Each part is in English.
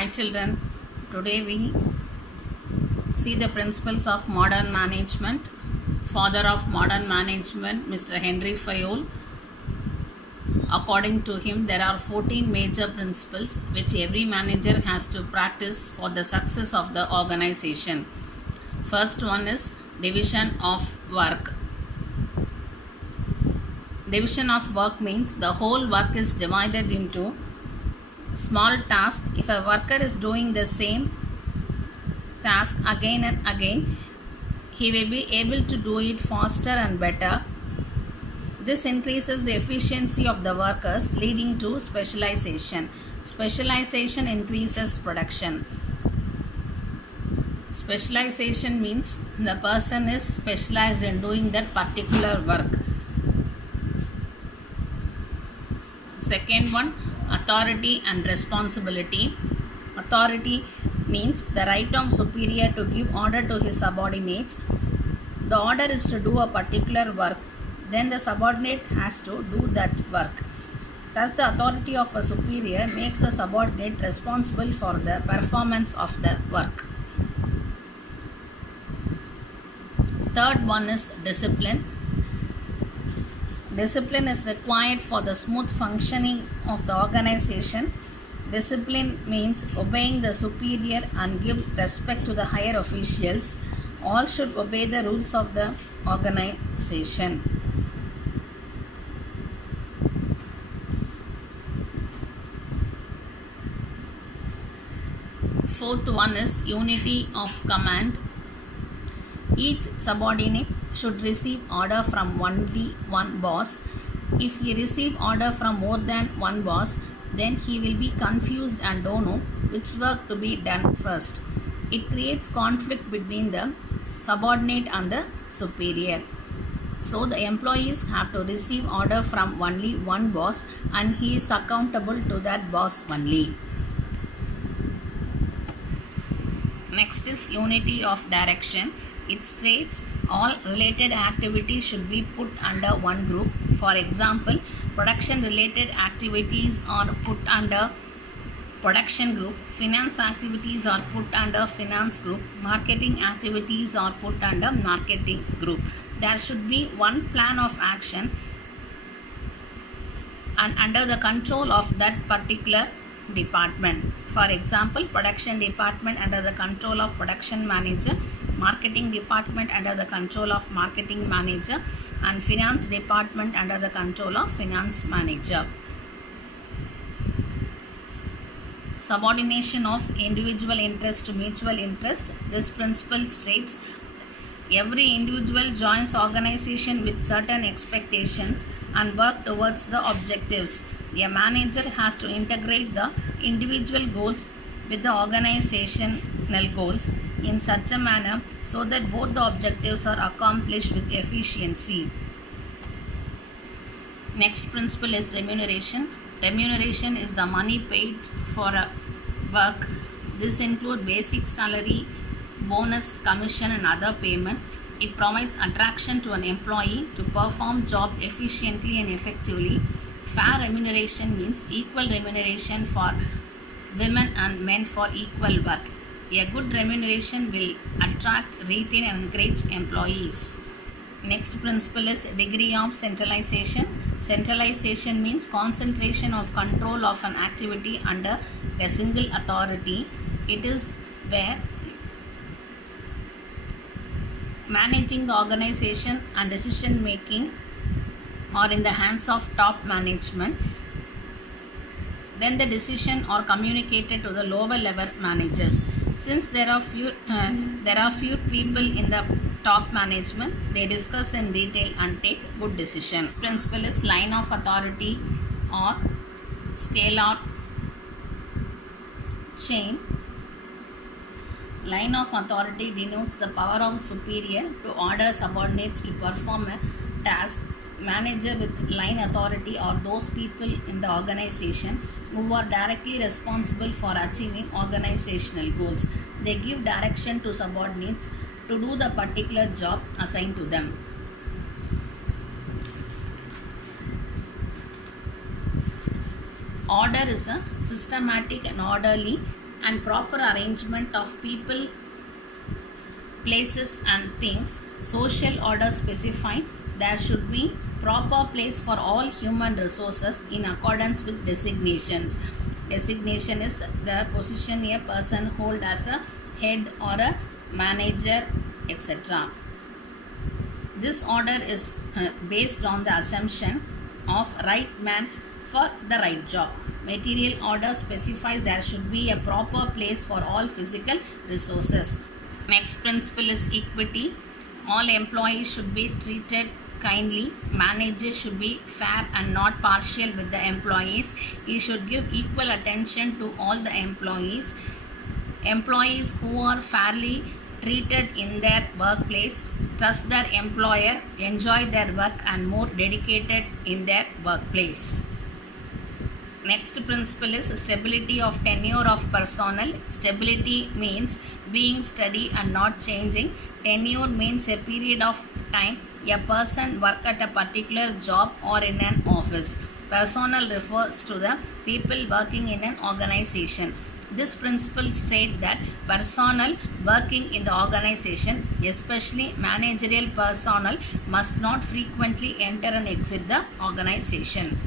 Hi children, today we see the principles of modern management. Father of modern management, Mr. Henry Fayol. According to him, there are 14 major principles which every manager has to practice for the success of the organization. First one is division of work. Division of work means the whole work is divided into small tasks. If a worker is doing the same task again and again, he will be able to do it faster and better. This increases the efficiency of the workers, leading to specialization. Specialization increases production. Specialization means the person is specialized in doing that particular work. Second one, authority and responsibility. Authority means the right of superior to give order to his subordinates. The order is to do a particular work, then the subordinate has to do that work. Thus, the authority of a superior makes a subordinate responsible for the performance of the work. Third one is discipline. Discipline is required for the smooth functioning of the organization. Discipline means obeying the superior and give respect to the higher officials. All should obey the rules of the organization. Fourth one is unity of command. Each subordinate should receive order from only one boss. If he receives order from more than one boss, then he will be confused and don't know which work to be done first. It creates conflict between the subordinate and the superior. So the employees have to receive order from only one boss and he is accountable to that boss only. Next is unity of direction. It states all related activities should be put under one group. For example, production related activities are put under production group, finance activities are put under finance group, marketing activities are put under marketing group. There should be one plan of action and under the control of that particular department. For example, production department under the control of production manager, marketing department under the control of marketing manager, and finance department under the control of finance manager. Subordination of individual interest to mutual interest. This principle states every individual joins organization with certain expectations and work towards the objectives. A manager has to integrate the individual goals with the organizational goals in such a manner so that both the objectives are accomplished with efficiency. Next principle is remuneration. Remuneration is the money paid for a work. This includes basic salary, bonus, commission and other payment. It provides attraction to an employee to perform job efficiently and effectively. Fair remuneration means equal remuneration for women and men for equal work. A good remuneration will attract, retain and encourage employees. Next principle is degree of centralization. Centralization means concentration of control of an activity under a single authority. It is where managing the organization and decision making are in the hands of top management. Then the decision are communicated to the lower level managers. Since there are few people in the top management, they discuss in detail and take good decisions. Principle is line of authority or scalar chain. Line of authority denotes the power of superior to order subordinates to perform a task. Manager with line authority are those people in the organization who are directly responsible for achieving organizational goals. They give direction to subordinates to do the particular job assigned to them. Order is a systematic and orderly and proper arrangement of people, places and things. Social order specify there should be proper place for all human resources in accordance with designations. Designation is the position a person hold as a head or a manager, etc. This order is based on the assumption of right man for the right job. Material order specifies there should be a proper place for all physical resources. Next principle is equity. All employees should be treated kindly. Manager should be fair and not partial with the employees. He should give equal attention to all the employees. Employees who are fairly treated in their workplace trust their employer, enjoy their work and more dedicated in their workplace. Next principle is stability of tenure of personnel. Stability means being steady and not changing. Tenure means a period of time a person work at a particular job or in an office. Personnel refers to the people working in an organization. This principle states that personnel working in the organization, especially managerial personnel, must not frequently enter and exit the organization.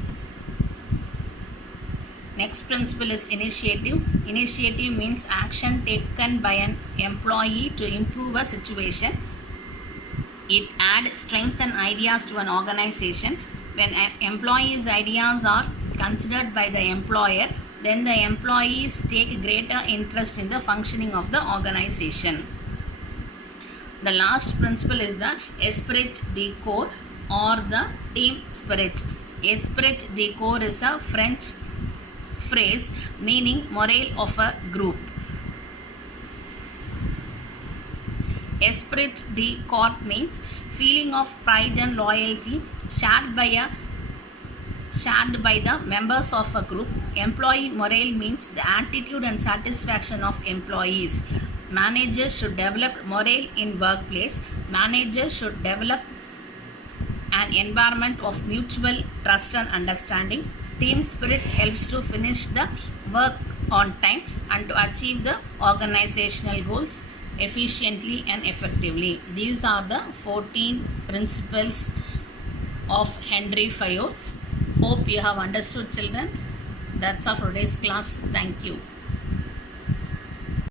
Next principle is initiative. Initiative means action taken by an employee to improve a situation. It adds strength and ideas to an organization. When an employee's ideas are considered by the employer, then the employees take greater interest in the functioning of the organization. The last principle is the esprit de corps or the team spirit. Esprit de corps is a French phrase meaning morale of a group. Esprit de corps means feeling of pride and loyalty shared by the members of a group. Employee morale means the attitude and satisfaction of employees. Managers should develop morale in workplace. Managers should develop an environment of mutual trust and understanding. Team spirit helps to finish the work on time and to achieve the organizational goals efficiently and effectively. These are the 14 principles of Henry Fayol. Hope you have understood, children. That's all for today's class. Thank you.